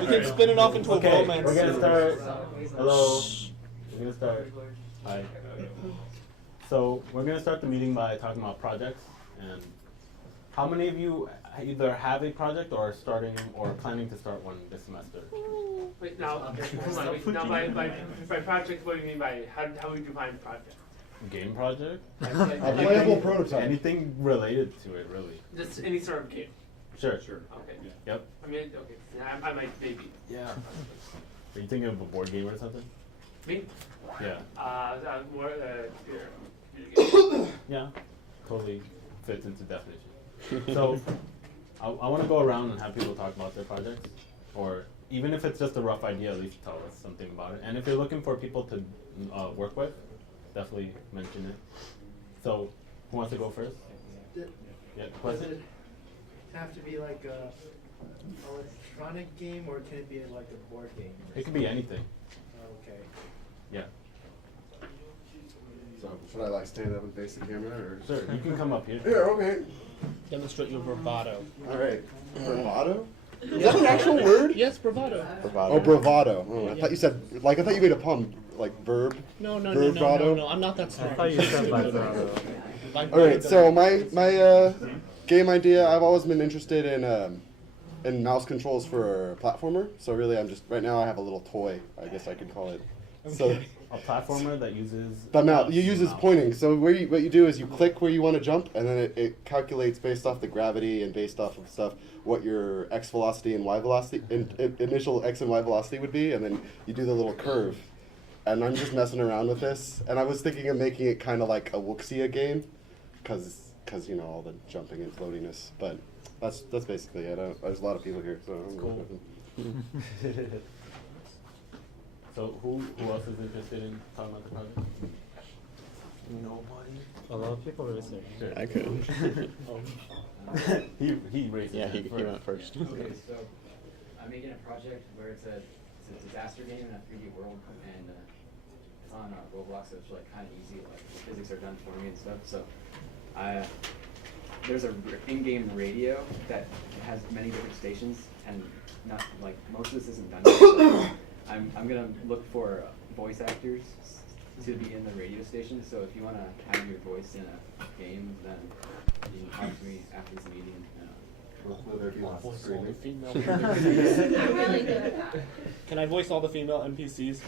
We can spin it off into a romance. We're gonna start. Hello. We're gonna start. Hi. So we're gonna start the meeting by talking about projects. And how many of you either have a project or are starting or planning to start one this semester? Wait, now, hold on, wait, now by project, what do you mean by, how would you define project? Game project? A playable prototype. Anything related to it, really. Just any sort of game? Sure. Okay. Yep. I mean, okay, yeah, I might, maybe. Yeah. Are you thinking of a board game or something? Me? Yeah. More, computer Yeah. Totally fits into definition. So, I want to go around and have people talk about their projects, or even if it's just a rough idea, at least tell us something about it. And if you're looking for people to work with, definitely mention it. So, who wants to go first? Yeah, question? Does it have to be like a electronic game, or can it be like a board game? It could be anything. Okay. Yeah. So should I like stand up and face the camera, or? Sure, you can come up here. Yeah, okay. Demonstrate your bravado. All right. Bravado? Is that an actual word? Yes, bravado. Bravado. Oh, bravado. Oh, I thought you said, like, I thought you made a pun, like verb. No, I'm not that smart. I thought you said vibrato. All right, so my game idea, I've always been interested in mouse controls for a platformer. So really, I'm just, right now I have a little toy, I guess I could call it. So A platformer that uses the mouse, you use pointing. So what you do is you click where you want to jump, and then it calculates based off the gravity and based off of stuff what your x velocity and y velocity, initial x and y velocity would be, and then you do the little curve. And I'm just messing around with this, and I was thinking of making it kind of like a Wuxia game, cause you know all the jumping and floatiness. But that's basically it. There's a lot of people here, so I'm Cool. So who else is interested in talking about the project? Nobody. A lot of people are listening. Sure. I could. He raised his Yeah, hand he first. went first. Okay, so I'm making a project where it's a disaster game in a 3D world, and it's on Roblox, so it's like kind of easy. Like the physics are done for me and stuff. So there's a in-game radio that has many different stations, and not like most of this isn't done yet. So I'm gonna look for voice actors to be in the radio station. So if you want to have your voice in a game, then you can talk to me after this meeting. Will there be lots of screaming? I'm really good at that. Can I voice all the female NPCs?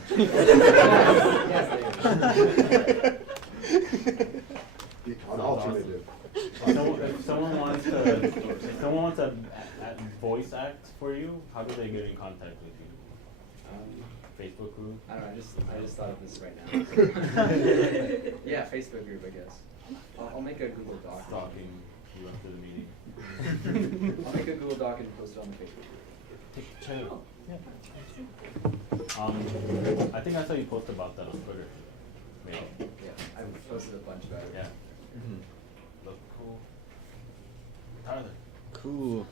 The alternative. If someone wants to voice act for you, how do they get in contact with you? Facebook group? I don't know, I just thought of this right now. Yeah, Facebook group, I guess. I'll make a Google Doc. Stalking you after the meeting. I'll make a Google Doc and post it on the Facebook group. I think I saw you post about that on Twitter. Maybe. Yeah, I posted a bunch about it. Yeah. Look cool. Tyler. Cool.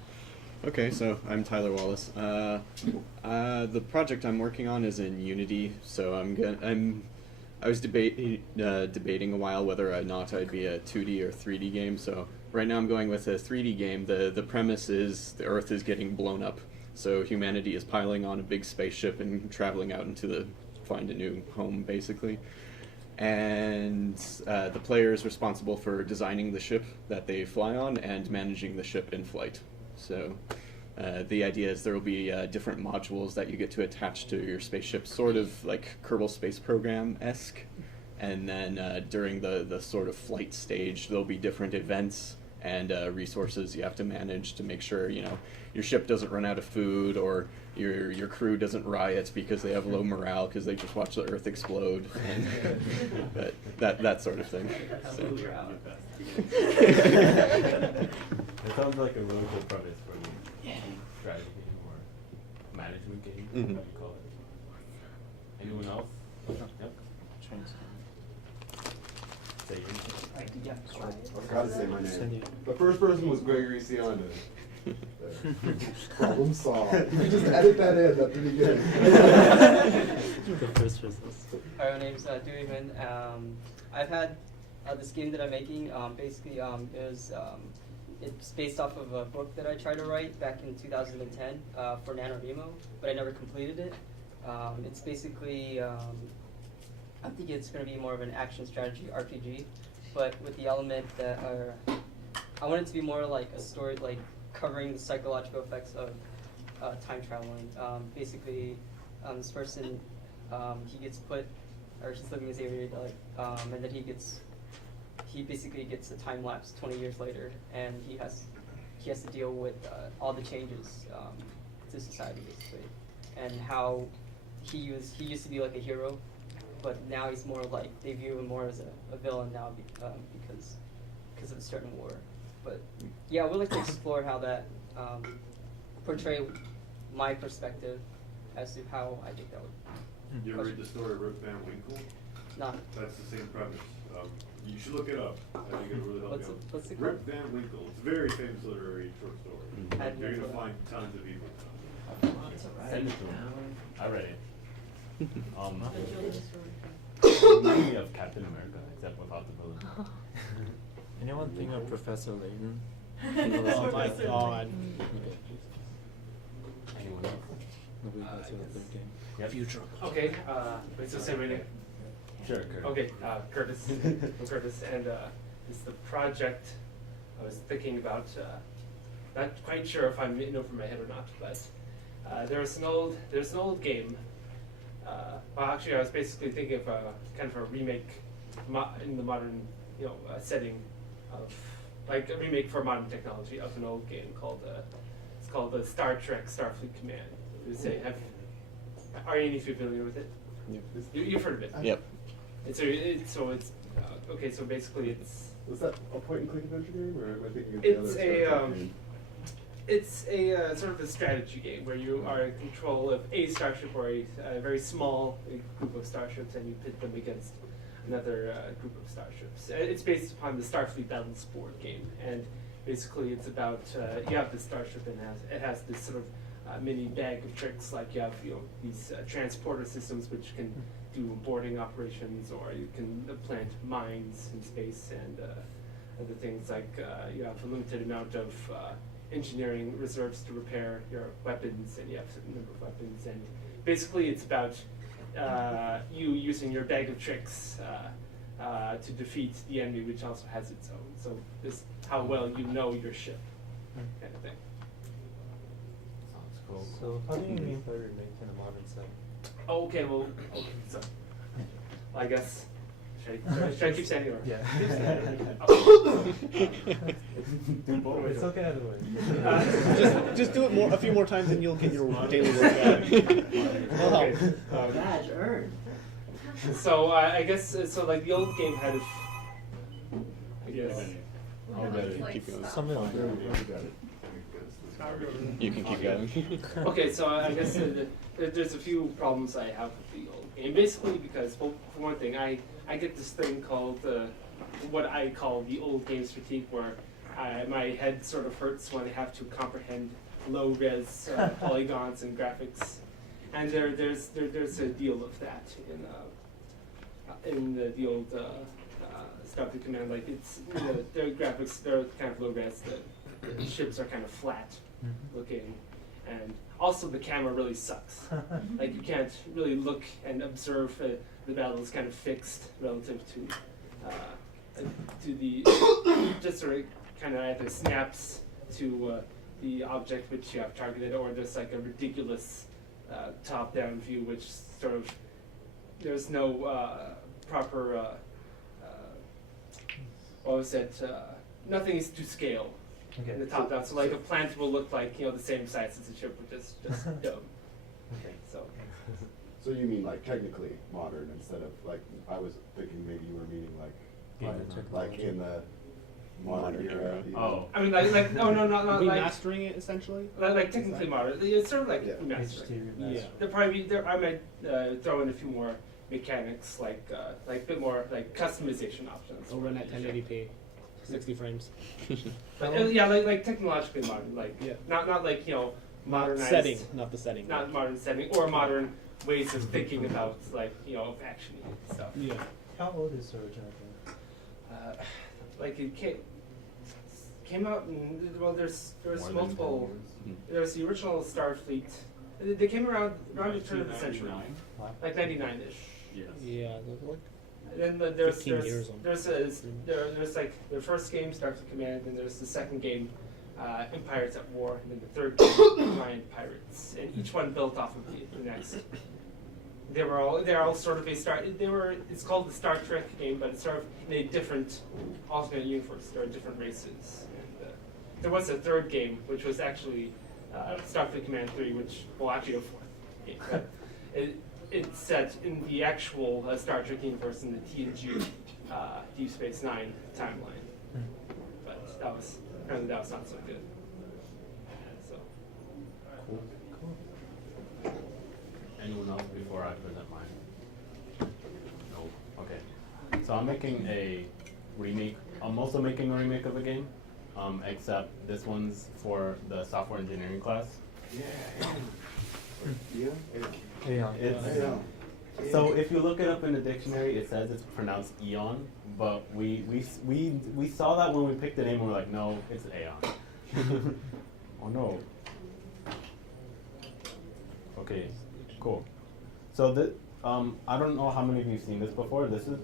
Okay, so I'm Tyler Wallace. The project I'm working on is in Unity, so I was debating a while whether or not I'd be a 2D or 3D game. So right now I'm going with a 3D game. The premise is the Earth is getting blown up, so humanity is piling on a big spaceship and traveling out into find a new home, basically. And the player is responsible for designing the ship that they fly on and managing the ship in flight. So the idea is there will be different modules that you get to attach to your spaceship, sort of like Kerbal Space Program-esque. And then during the sort of flight stage, there'll be different events and resources you have to manage to make sure, you know, your ship doesn't run out of food, or your crew doesn't riot because they have low morale because they just watched the Earth explode, and that sort of thing. So. It sounds like a really good premise for a strategy game or management game, Mm-hmm. what you call it. Anyone else? Yep. Say your name. I forgot to say my name. The first person was Gregory Sianda. Problem solved. You can just edit that in at the beginning. The first business. Hi, my name's Dewey Min. I've had this game that I'm making. Basically, there's It's based off of a book that I tried to write back in 2010 for NaNoWriMo, but I never completed it. It's basically, I think it's going to be more of an action strategy RPG, but with the element that I want it to be more like a story, like covering the psychological effects of time traveling. Basically, this person, he gets put, or he's living his everyday life, and then he basically gets a time lapse 20 years later, and he has to deal with all the changes to society basically, and how he used to be like a hero, but now he's more like, they view him more as a villain now because of a certain war. But yeah, we'd like to explore how that portray my perspective as to how I think that would. You ever read the story of Rip Van Winkle? No. That's the same premise. You should look it up. I think it'll really help you out. What's it called? Rip Van Winkle. It's a very famous literary short story. Mm-hmm. You're gonna find tons of evil. Send it to me. I read it. The It reminds me of Captain America, except without the villain. Anyone think of Professor Layton? Oh my god. Anyone else? Nobody has a third game. Yep. Future. Okay, wait, so say my name. Sure, Kurt. Okay, Curtis. I'm Curtis, and it's the project I was thinking about. Not quite sure if I'm in over my head or not, but there's an old game. Well, actually, I was basically thinking of kind of a remake in the modern, setting of like a remake for modern technology of an old game called it's called the Star Trek Starfleet Command. Are any of you familiar with it? Yep. You've heard of it. Yep. It's okay. So basically, it's Was that a point-and-click adventure game, or am I thinking of the other it's Star a Trek game? it's a sort of a strategy game where you are in control of a starship or a very small group of starships, and you pit them against another group of starships. It's based upon the Starfleet Battles board game, and basically it's about you have this starship and it has this sort of mini bag of tricks, like you have these transporter systems which can do boarding operations, or you can plant mines in space, and other things like you have a limited amount of engineering reserves to repair your weapons, and you have a certain number of weapons, and basically it's about you using your bag of tricks to defeat the enemy, which also has its own. So this how well you know your ship, kind of thing. Sounds cool. So how do you mean by remaking a modern set? Oh, okay, well, so I guess should I keep standing or? Yeah. It's okay either way. Just do it a few more times, and you'll get your daily workout. Okay. Badge earned. So I guess so. Like the old game had, I guess. I'll bet it. Like Keep going. stuff. Something like You can keep going. Okay, so I guess there's a few problems I have with the old game. Basically, because well, for one thing, I get this thing called what I call the old games fatigue, where my head sort of hurts when I have to comprehend low res polygons and graphics, and there's a deal of that in the old Starfleet Command. Like it's their graphics, they're kind of low res. The ships are kind of flat looking, and also the camera really sucks. Like you can't really look and observe the battle is kind of fixed relative to the just sort of kind of either snaps to the object which you have targeted, or just like a ridiculous top-down view, which sort of there's no proper what was it? Nothing is to scale. Okay. In the top down, so like a plant will look like the same size as a ship, which is just dumb. Okay. So So you mean like technically modern instead of like, I was thinking maybe you were meaning like in the modern era. you know? Oh. I mean like no not like Remastering it essentially. like technically modern. It's sort of like Yeah. remastering. Yeah. There probably I might throw in a few more mechanics, like a bit more like customization options. Over at 1080p, 60 frames. But yeah, like technologically modern, like Yeah. not like modernized Setting, not the setting. not modern setting or modern ways of thinking about like action stuff. Yeah. How old is the original game? Like it came came out in, well, there's More than multiple. 10 years. There's the original Starfleet. They came around the turn of the century, 1999? like 99-ish. Yes. Yeah, those like And then there's 15 years on. there's like the first game, Starfleet Command, and there's the second game, Empires at War, and then the third game, Giant Pirates, and each one built off of the next. They're all sort of it's called the Star Trek game, but it's sort of in a different alternate universe. There are different races. And, there was a third game, which was actually Starfleet Command 3, which, well, actually a fourth game. But it's set in the actual Star Trek universe in the TNG Deep Space Nine timeline. But apparently that was not so good. So. Cool. Anyone else before I present mine? No. Okay. So I'm making a remake. I'm also making a remake of a game, except this one's for the software engineering class. So if you look it up in the dictionary, it says it's pronounced Eon, but we saw that when we picked the name, and we're like, no, it's Aeon. Oh no. Okay, cool. So I don't know how many of you have seen this before. This is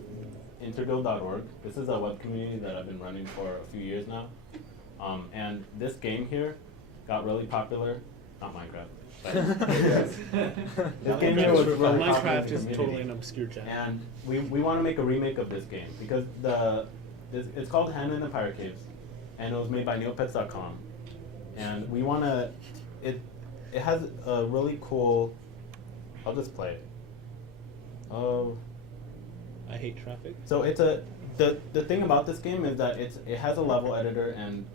interbuild.org. This is a web community that I've been running for a few years now. And this game here got really popular. Not Minecraft. This game here was really popular Minecraft in the is community. totally an obscure genre. And we want to make a remake of this game because it's called Hannah in the Pirate Caves, and it was made by Neopets.com. And we want to, it has a really cool, I'll just play it. Oh. I hate traffic. So the thing about this game is that it has a level editor, and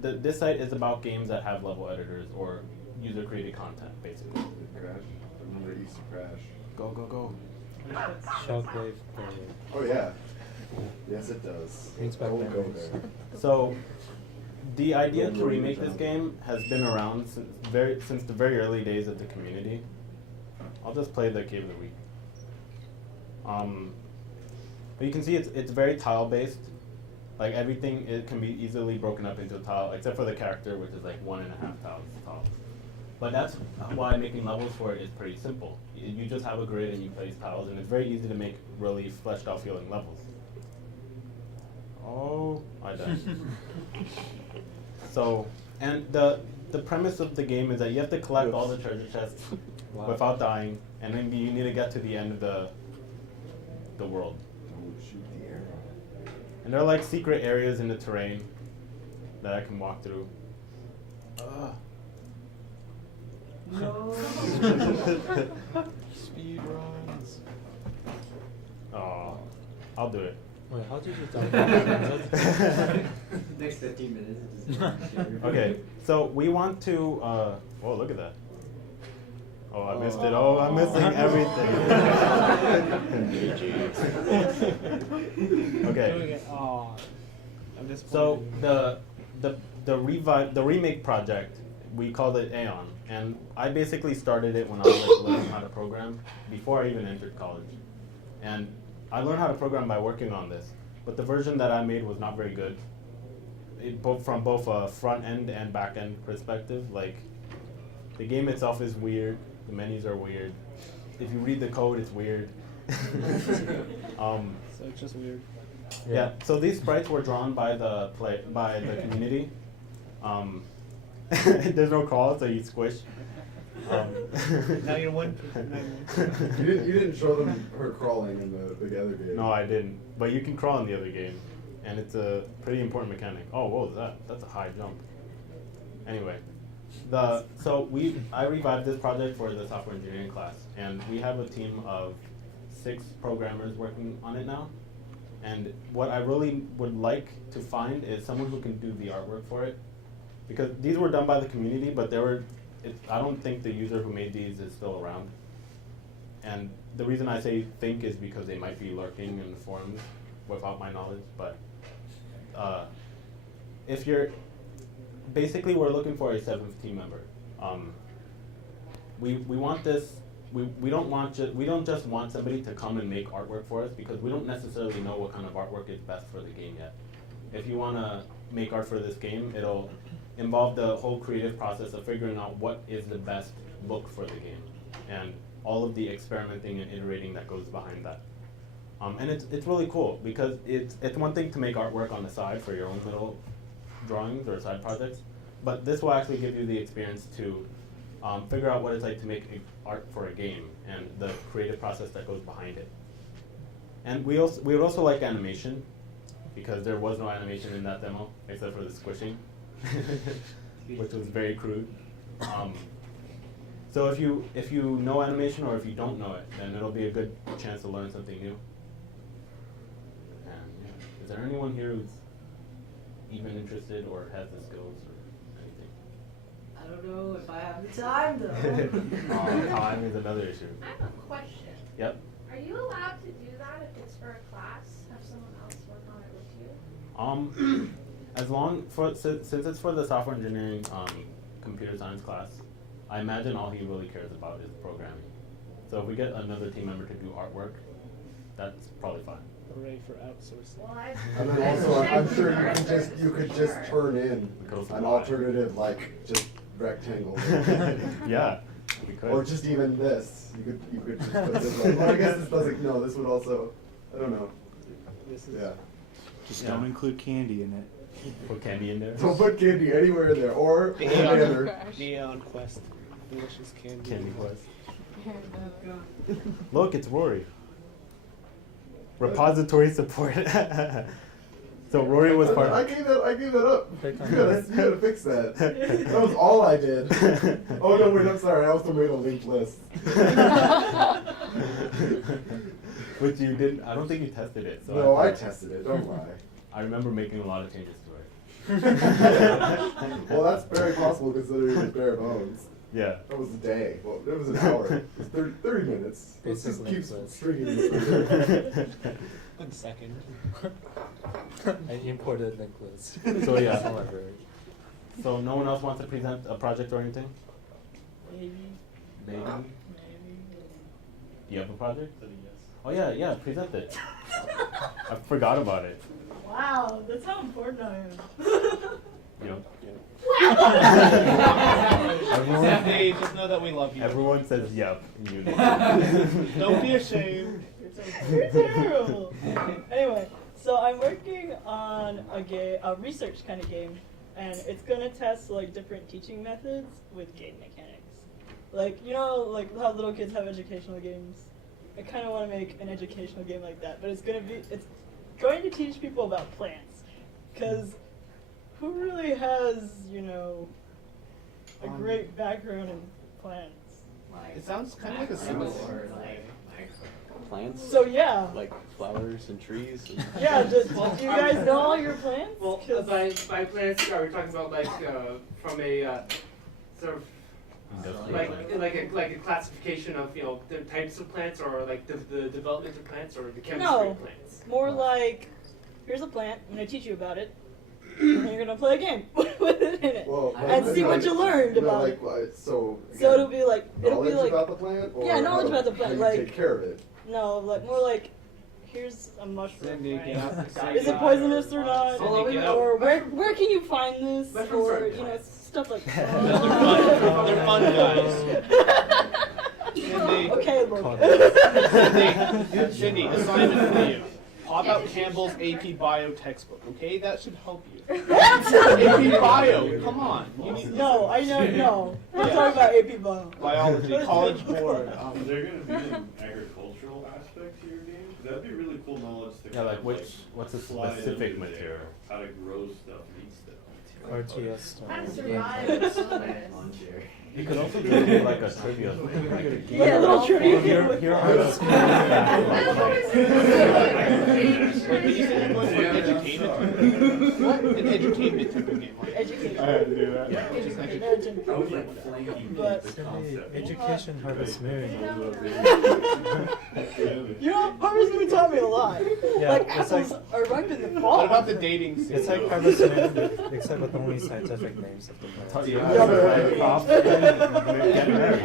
this site is about games that have level editors or user created content, basically. Crash. I remember it used to crash. Go. Shockwave. Oh yeah. Yes, it does. Brings back I will go memories. there. So the idea to remake this game has been around since the very early days of the community. I'll just play the Cave of the Week. But you can see it's very tile based. Like everything, it can be easily broken up into a tile, except for the character, which is like 1.5 tiles tall. But that's why making levels for it is pretty simple. You just have a grid and you place tiles, and it's very easy to make really fleshed out feeling levels. Oh, I died. So, and the premise of the game is that you have to collect all the treasure chests without dying, and then you need to get to the end of the world. Oh, shoot the arrow. And there are like secret areas in the terrain that I can walk through. No. Speed runs. Oh, I'll do it. Wait, how did you die? Next 15 minutes. Just Okay, so we want to. Oh, look at that. Oh, I missed it. Oh, I'm missing everything. Okay. Oh, I'm disappointed. So the remake project, we called it Aeon, and I basically started it when I was like, learning how to program before I even entered college, and I learned how to program by working on this. But the version that I made was not very good. From both a front end and back end perspective, like the game itself is weird. The menus are weird. If you read the code, it's weird. So it's just weird. Yeah. So these sprites were drawn by the community. There's no crawl, so you squish. Now you're one. You didn't show them her crawling in the other game. No, I didn't. But you can crawl in the other game, and it's a pretty important mechanic. Oh, what was that? That's a high jump. Anyway, I revived this project for the software engineering class, and we have a team of 6 programmers working on it now. And what I really would like to find is someone who can do the artwork for it, because these were done by the community, but I don't think the user who made these is still around. And the reason I say think is because they might be lurking in the forums without my knowledge. But if you're basically, we're looking for a 7th team member. We want this. We don't just want somebody to come and make artwork for us, because we don't necessarily know what kind of artwork is best for the game yet. If you wanna make art for this game, it'll involve the whole creative process of figuring out what is the best look for the game, and all of the experimenting and iterating that goes behind that. And it's really cool because it's one thing to make artwork on the side for your own little drawings or side projects, but this will actually give you the experience to figure out what it's like to make art for a game and the creative process that goes behind it. And we would also like animation, because there was no animation in that demo except for the squishing, which was very crude. So if you know animation or if you don't know it, then it'll be a good chance to learn something new. And yeah. Is there anyone here who's even interested or has the skills or anything? I don't know if I have the time though. Time is another issue. I have a question. Yep. Are you allowed to do that if it's for a class? Have someone else work on it with you? As long since it's for the software engineering computer science class, I imagine all he really cares about is programming. So if we get another team member to do artwork, that's probably fine. Hooray for outsourcing. Well, And then also, I'm sure you could just turn in an alternative, like, just rectangle. Yeah, we could. Or just even this. You could just put this one. Well, I guess this doesn't, no, this would also, I don't know. This is Yeah. Just don't include candy in it. Put candy in there. Don't put candy anywhere in there, or the banner. Neon Quest. Delicious candy. Candy Quest. Look, it's Rory. Repository support. So Rory was part. I gave that up. You gotta fix that. That was all I did. Oh no, wait, I'm sorry. I also made a linked list. Which you didn't. I don't think you tested it. So No, I tested it. Don't lie. I remember making a lot of changes to it. Well, that's very possible considering it was bare bones. Yeah. That was a day. Well, it was an hour. It was 30 minutes. Let's just keep stringing this. 1 second. I imported link list. So yeah. From the library. So no one else wants to present a project or anything? Maybe. Maybe. Maybe. Do you have a project? Oh yeah, present it. I forgot about it. Wow, that's how important I am. Yep. Hey, just know that we love you. Everyone says yep. In unity. Don't be ashamed. You're terrible. Anyway, so I'm working on a research kind of game, and it's gonna test like different teaching methods with game mechanics. Like, you know, like how little kids have educational games. I kind of want to make an educational game like that, but it's going to teach people about plants, because who really has, you know, a great background in plants? It sounds kind of like a similar. Plants? So yeah. Like flowers and trees? And Yeah, do you guys know all your plants? Well, 'Cause- by plants, are we talking about like from a sort of like a classification of, you know, the types of plants, or like the development of plants, or the chemistry No, of plants? more like, here's a plant, I'm going to teach you about it, and then you're going to play a game with it in it, Well, and see what you learned about it. So It'll be like, knowledge about the plant? Or yeah, knowledge how about the plant, how you like, take care of it? no, like, more like, here's a mushroom, Cindy, right? get out. Is it poisonous or not? Cindy, get out. Or where can you find this? Mushrooms Or, are you know, plants. stuff like They're that. They're fun guys. Cindy. Okay, look. Cindy, assignment for you. Pop out Campbell's AP Bio textbook, okay? That should help you. AP Bio, come on. You need No, I know, no. We're talking about AP Bio. biology, College Board. Is there going to be an agricultural aspect to your game? That'd be really cool knowledge to Yeah, like what's a slide specific into material? there, how to grow stuff, eat stuff. RTS. How to survive in the wilderness. You could also do like a trivia thing. Yeah, a little trivia. Here are the school Wait, did you say you're going for an entertainment? What? An entertainment type of game. Education. I had to do that. Yeah. But Education Harvest Moon. you know, Harvest Moon taught me a lot. Yeah, Like it's apples like- are ripe in the fall. What about the dating scene? It's like Harvest Moon, except with only scientific names of the plants. Taught you how to plant crops and get married.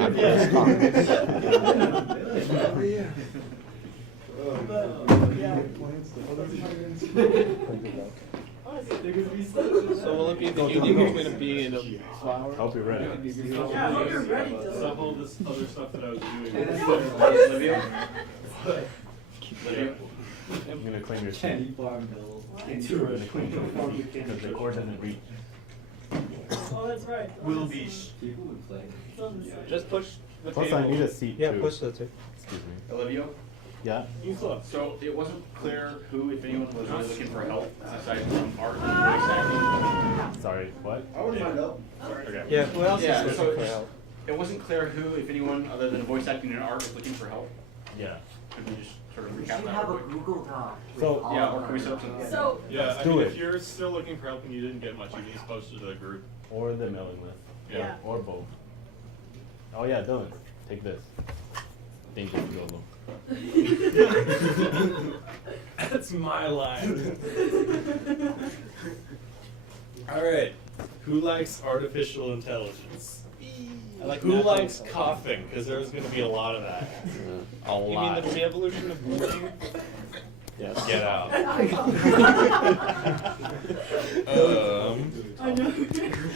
But, yeah. So will it be the evening or going to be in a flower? Hope you're ready. Yeah, I hope you're ready, Dylan. Some of this other stuff that I was doing. Olivia? I'm gonna claim your Candy seat. farm bills. Because the cord hasn't reached. Oh, that's right. Will be. People would play. It's on the side. Just push the Plus, table. I need a seat Yeah, too. push the too. Excuse me. Olivia? Yeah. So it wasn't clear who, if anyone, was really looking for help aside from art and voice acting. Sorry. What? I would find out. Okay. Yeah, who else Yeah, is so looking for just- help? It wasn't clear who, if anyone, other than voice acting and art, was looking for help. Yeah. Could we just sort of We recap should that have a real quick? Google Doc. with So- all Yeah, of or can we set our- up some? So, Yeah, Let's I do mean, it. if you're still looking for help and you didn't get much, you can just post it to the group. Or the mailing list. Yeah. Or both. Oh yeah, Dylan, take this. Thank you, Yolo. That's my line. All right. Who likes artificial intelligence? I like Who natural likes intelligence. coughing? Because there's going to be a lot of that. A You mean lot. the re-evolution of breathing? Yes. Get out. I know.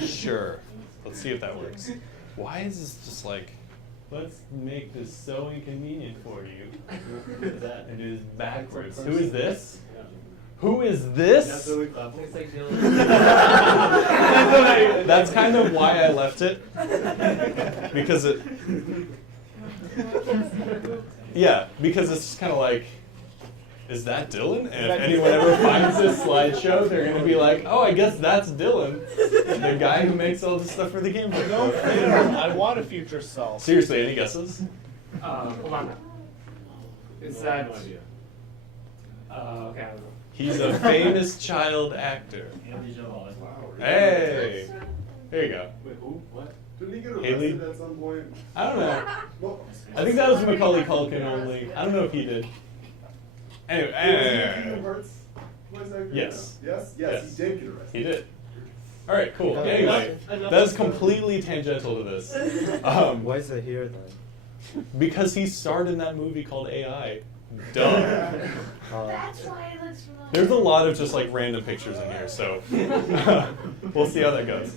Sure. Let's see if that works. Why is this just like? Let's make this so inconvenient for you. That it is backwards. Who is this? Who is this? Looks like Dylan. That's kind of why I left it. Because it. Yeah, because it's just kind of like, is that Dylan? And if anyone ever finds this slideshow, they're going to be like, oh, I guess that's Dylan, the guy who makes all this stuff for the game. No fair. I want a future self. Seriously, any guesses? Hold on. Is that? Okay, I don't know. He's a famous child actor. Hey! There you go. Wait, who? What? Didn't he get Haley? arrested at some point? I don't know. Well, I think that was Macaulay Culkin only. I don't know if he did. Anyway, Kingdom Hearts voice actor? Yes. Yes? Yes. Yes, he did get arrested. he did. All right, cool. Okay. Anyway, Enough. that is completely tangential to this. Why is it here then? Because he starred in that movie called AI. Duh. that's why it looks familiar. There's a lot of just like random pictures in here, so we'll see how that goes.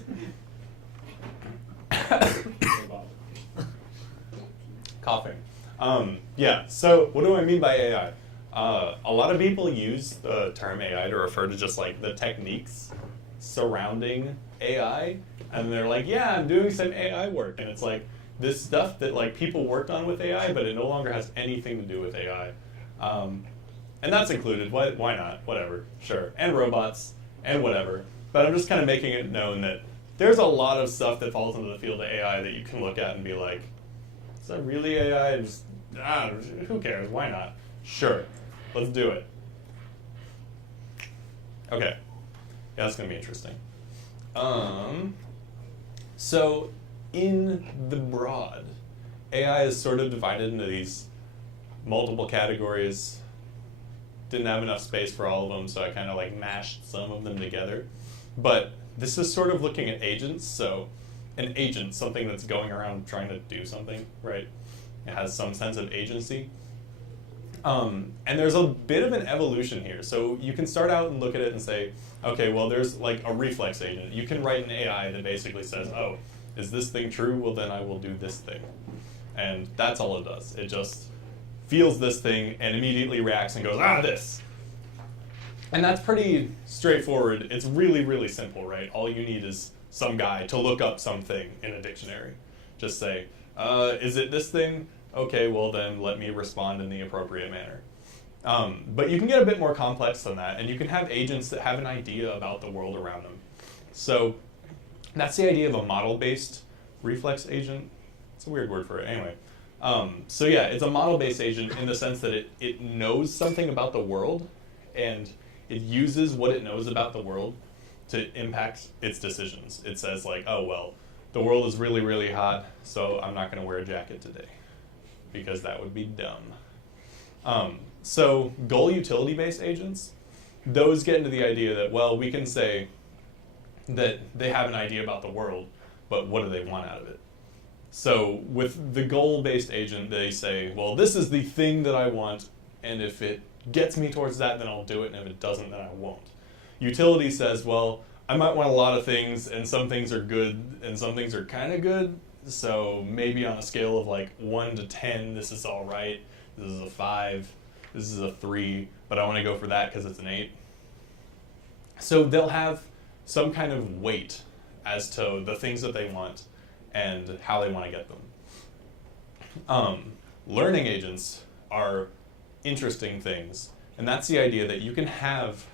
Coughing. Yeah, so what do I mean by AI? A lot of people use the term AI to refer to just like the techniques surrounding AI, and they're like, yeah, I'm doing some AI work, and it's like this stuff that like people worked on with AI, but it no longer has anything to do with AI. And that's included. Why not? Whatever. Sure. And robots and whatever. But I'm just kind of making it known that there's a lot of stuff that falls into the field of AI that you can look at and be like, is that really AI? And just, who cares? Why not? Sure. Let's do it. Okay. Yeah, that's going to be interesting. So in the broad, AI is sort of divided into these multiple categories. Didn't have enough space for all of them, so I kind of like mashed some of them together. But this is sort of looking at agents. So an agent, something that's going around trying to do something, right? It has some sense of agency. And there's a bit of an evolution here. So you can start out and look at it and say, okay, well, there's like a reflex agent. You can write an AI that basically says, oh, is this thing true? Well, then I will do this thing. And that's all it does. It just feels this thing and immediately reacts and goes, this. And that's pretty straightforward. It's really, really simple, right? All you need is some guy to look up something in a dictionary. Just say, is it this thing? Okay, well then let me respond in the appropriate manner. But you can get a bit more complex than that, and you can have agents that have an idea about the world around them. So that's the idea of a model-based reflex agent. It's a weird word for it. Anyway. So yeah, it's a model-based agent in the sense that it knows something about the world, and it uses what it knows about the world to impact its decisions. It says like, oh, well, the world is really, really hot, so I'm not going to wear a jacket today, because that would be dumb. So goal utility-based agents, those get into the idea that, well, we can say that they have an idea about the world, but what do they want out of it? So with the goal-based agent, they say, well, this is the thing that I want, and if it gets me towards that, then I'll do it, and if it doesn't, then I won't. utility says, well, I might want a lot of things, and some things are good, and some things are kind of good. So maybe on a scale of like 1 to 10, this is all right. This is a 5. This is a 3. But I want to go for that because it's an 8. So they'll have some kind of weight as to the things that they want and how they want to get them. Learning agents are interesting things. And that's the idea that you can have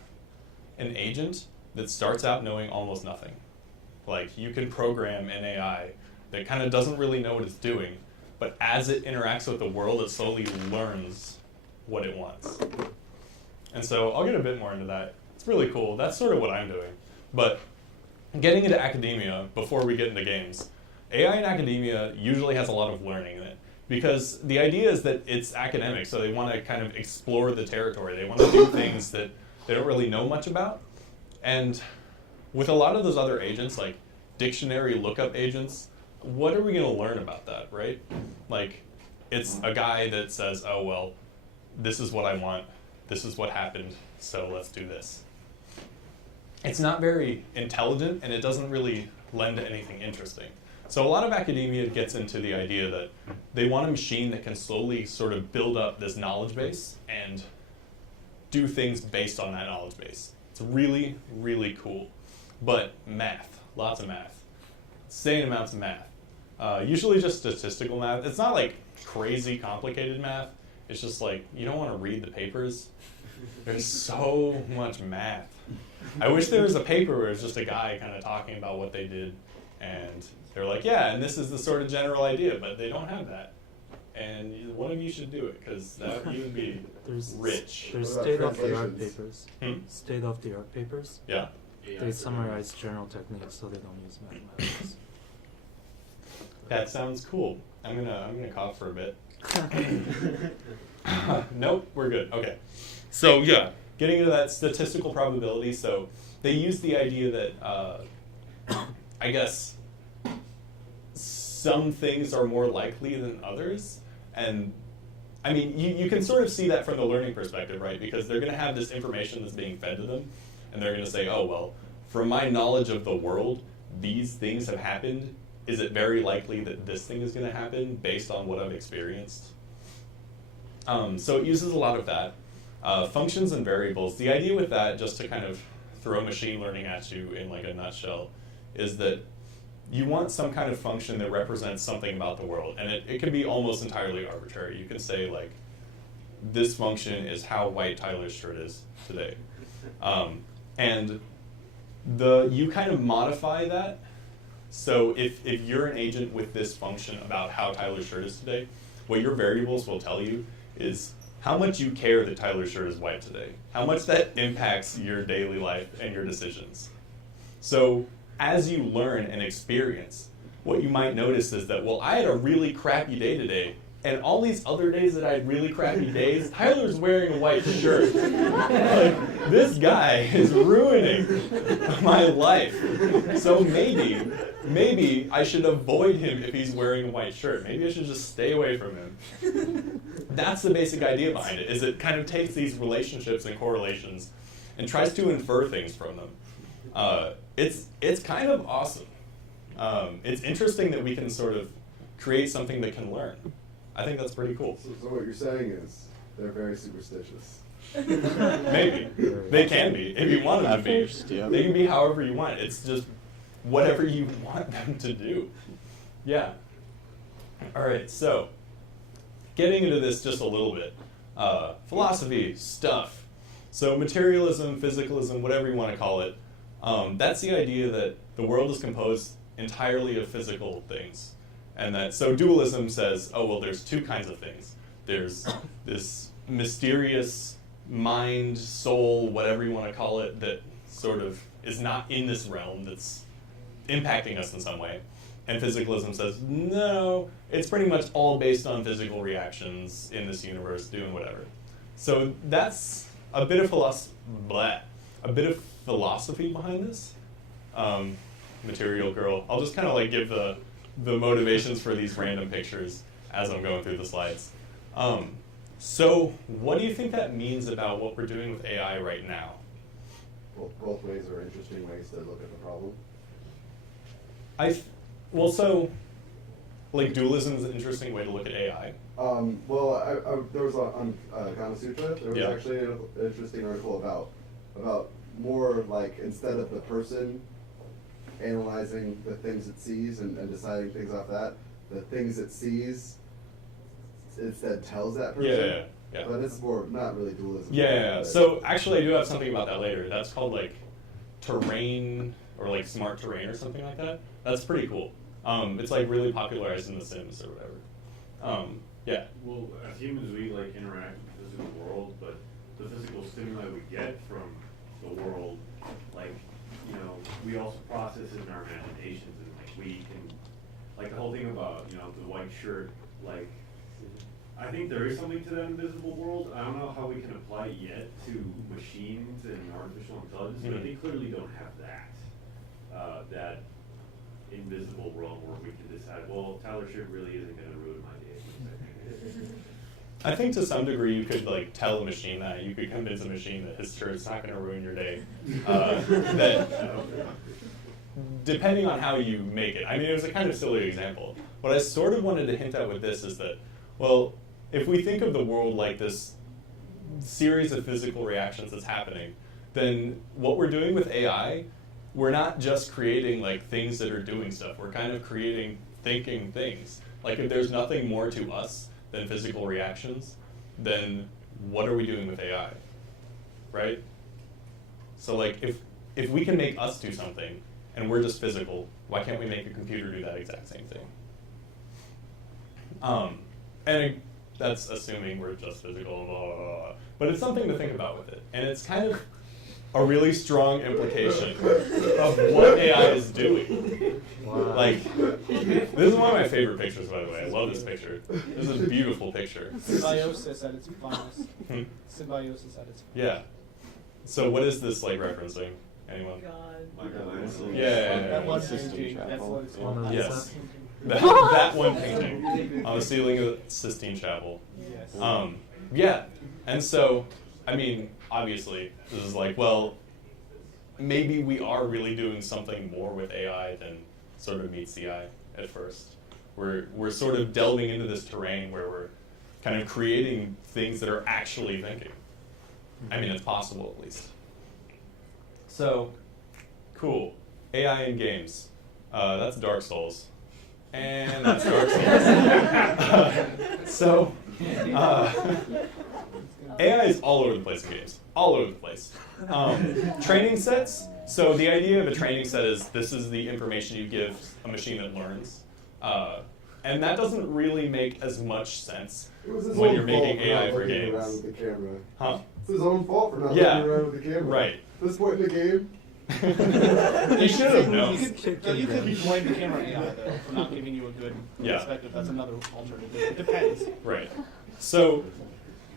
an agent that starts out knowing almost nothing. Like, you can program an AI that kind of doesn't really know what it's doing, but as it interacts with the world, it slowly learns what it wants. And so I'll get a bit more into that. It's really cool. That's sort of what I'm doing. But getting into academia, before we get into games, AI in academia usually has a lot of learning in it. Because the idea is that it's academic, so they want to kind of explore the territory. They want to do things that they don't really know much about. And with a lot of those other agents, like dictionary lookup agents, what are we going to learn about that, right? Like, it's a guy that says, oh, well, this is what I want, this is what happened, so let's do this. It's not very intelligent, and it doesn't really lend to anything interesting. So a lot of academia gets into the idea that they want a machine that can slowly sort of build up this knowledge base and do things based on that knowledge base. It's really, really cool. But math, lots of math, insane amounts of math. Usually just statistical math. It's not like crazy complicated math. It's just like, you don't want to read the papers. There's so much math. I wish there was a paper where it's just a guy kind of talking about what they did, and they're like, yeah, and this is the sort of general idea, but they don't have that. And one of you should do it, because that you would be rich. There's What about state-of-the-art translations? papers. State-of-the-art papers. Yeah. They summarize general techniques, so they don't use mathematics. That sounds cool. I'm gonna cough for a bit. Nope, we're good. Okay. So yeah, getting into that statistical probability. So they use the idea that I guess some things are more likely than others, and I mean you can sort of see that from the learning perspective, right? Because they're going to have this information that's being fed to them, and they're going to say, oh well, from my knowledge of the world, these things have happened. Is it very likely that this thing is going to happen based on what I've experienced? So it uses a lot of that. Functions and variables. The idea with that, just to kind of throw machine learning at you in like a nutshell, is that you want some kind of function that represents something about the world. And it can be almost entirely arbitrary. You can say like, this function is how white Tyler's shirt is today. And you kind of modify that. So if you're an agent with this function about how Tyler's shirt is today, what your variables will tell you is how much you care that Tyler's shirt is white today, how much that impacts your daily life and your decisions. So as you learn and experience, what you might notice is that, well, I had a really crappy day today, and all these other days that I had really crappy days, Tyler's wearing a white shirt. Like, this guy is ruining my life. So maybe I should avoid him if he's wearing a white shirt. Maybe I should just stay away from him. That's the basic idea behind it, is it kind of takes these relationships and correlations and tries to infer things from them. It's kind of awesome. It's interesting that we can sort of create something that can learn. I think that's pretty cool. So what you're saying is they're very superstitious. Maybe. They can be. If you want them to be. Yeah. They can be however you want. It's just whatever you want them to do. Yeah. All right, so getting into this just a little bit. Philosophy, stuff. So materialism, physicalism, whatever you want to call it, that's the idea that the world is composed entirely of physical things. And that, so dualism says, oh, well, there's two kinds of things. There's this mysterious mind, soul, whatever you want to call it, that sort of is not in this realm, that's impacting us in some way. And physicalism says, no, it's pretty much all based on physical reactions in this universe, doing whatever. So that's a bit of philosophy behind this. Material Girl. I'll just kind of like give the motivations for these random pictures as I'm going through the slides. So what do you think that means about what we're doing with AI right now? both ways are interesting ways to look at the problem. Well, so, like, dualism is an interesting way to look at AI. Well, there was on Kama Sutra, there was Yeah. actually an interesting article about more like, instead of the person analyzing the things it sees and deciding things off that, the things it sees instead tells that person. Yeah. But it's more, not really dualism. Yeah. So actually, I do have something about that later. That's called like terrain or like smart terrain or something like that. That's pretty cool. It's like really popularized in The Sims or whatever. Yeah. Well, as humans, we like interact with the physical world, but the physical stimuli we get from the world, like, you know, we also process it in our imaginations, and like we can, like the whole thing about, you know, the white shirt, like, I think there is something to that invisible world. I don't know how we can apply it yet to machines and artificial intelligence, but they clearly don't have that, that invisible world where we can decide, well, Tyler Shirt really isn't going to ruin my day. I think to some degree you could like tell a machine that. You could convince a machine that his shirt's not going to ruin your day. That depending on how you make it. I mean, it was a kind of silly example. What I sort of wanted to hint at with this is that, well, if we think of the world like this series of physical reactions that's happening, then what we're doing with AI, we're not just creating like things that are doing stuff. We're kind of creating thinking things. Like if there's nothing more to us than physical reactions, then what are we doing with AI, right? So like if we can make us do something and we're just physical, why can't we make a computer do that exact same thing? And that's assuming we're just physical, blah, blah, blah. But it's something to think about with it. And it's kind of a really strong implication of what AI is doing. Wow. Like, this is one of my favorite pictures, by the way. I love this picture. This is a beautiful picture. Symbiosis at its finest. Symbiosis at its finest. Yeah. So what is this like referencing? Anyone? God. Yeah. That one painting. That's what it's called. Yes. That one painting on the ceiling of the Sistine Chapel. Yes. Yeah. And so, I mean, obviously, this is like, well, maybe we are really doing something more with AI than sort of meets the eye at first. We're sort of delving into this terrain where we're kind of creating things that are actually thinking. I mean, it's possible at least. So, cool. AI in games. That's Dark Souls. And that's Dark Souls. AI is all over the place in games. All over the place. Training sets. So the idea of a training set is this is the information you give a machine that learns. And that doesn't really make as much sense when you're making AI for games. Around with the camera. Huh? It's his own fault for not Yeah. looking around with the camera. Right. At this point in the game. They should have known. You could blame the camera AI though for not giving you a good Yeah. perspective. That's another alternative. It depends. Right. So